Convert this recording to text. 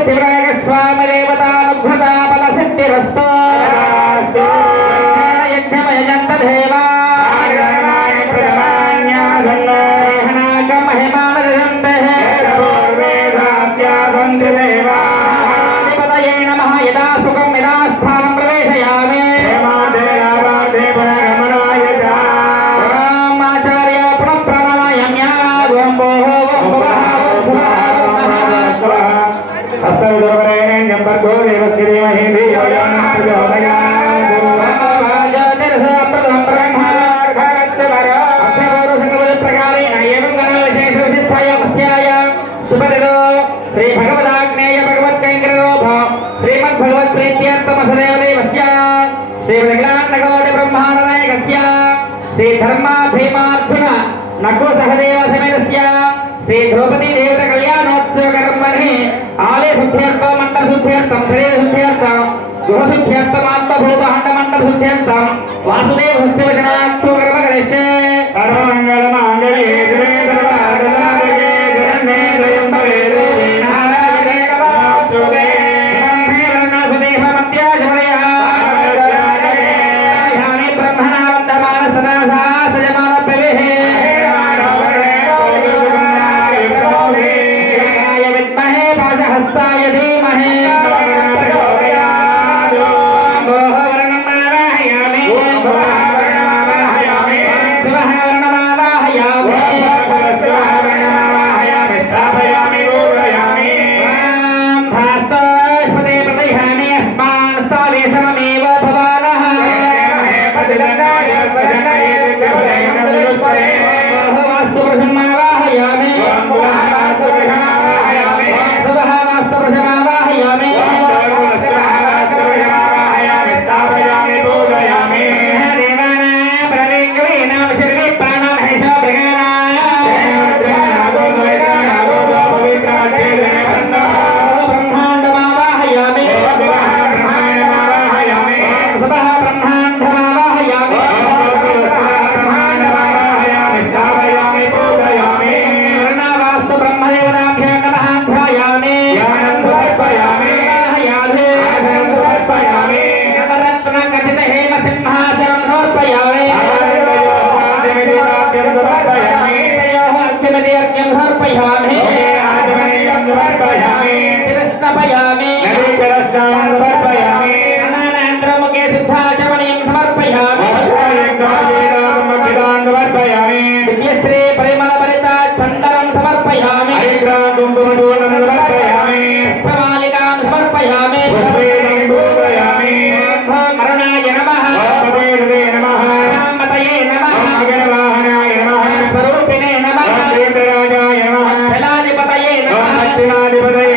स्वामी देवतानुग्रता बलसिद्धिरस्तु यज्ञमयजन्त देवा यदा सुखम यदा स्थानं प्रवेशयामि आचार्य पुनः प्रणमाम्या ओम हस्तविदुर्वरेण्यं भर्गो देवस्य धीमहि धियो यो नः प्रचोदयात् ब्रह्मार्घस्य वरो अभ्यवरोधप्रकारेण एवं गणविशेषविशिष्टाय अस्याय शुभदिनो श्री भगवदाग्नेय भगवत्कैङ्कर्योः श्रीमद्भगवत्प्रीत्यर्थमसदेवदेवस्य श्रीमद्गलान्नकोटि ब्रह्माण्डनायकस्य श्री धर्मा भीमार्जुन नकुलसहदेव समेतस्य श्री द्रौपदी देवता कल्याणोत्सव कर्मणि आलय शुद्ध्यर्थम मंडल शुद्ध्यर्थम शरीर शुद्ध्यर्थम गृह शुद्ध्यर्थम आत्मभूत हंड मंडल शुद्ध्यर्थम वासुदेव हस्तवचनात्सव कर्म करिष्ये सर्वमंगल मांगल्ये शिवे सर्वार्थसाधके शरण्ये त्र्यम्बके देवी नारायणे नमोस्तुते नमः वर्णसुदेव मध्याजमनयः ध्याने ब्रह्मणा वन्दमान सदा सजमान प्रवेहे हस्ताय धीमहि प्रचोदयात् वर्णमावाहयामि वर्णमावाहयामि स्थापयामि पूजयामि भास्तोष्पदे प्रतिहानि अस्मान् स्थावे सममेव भवानः वास्तु प्रसन्नावाहयामि दक्षिणाधिपतये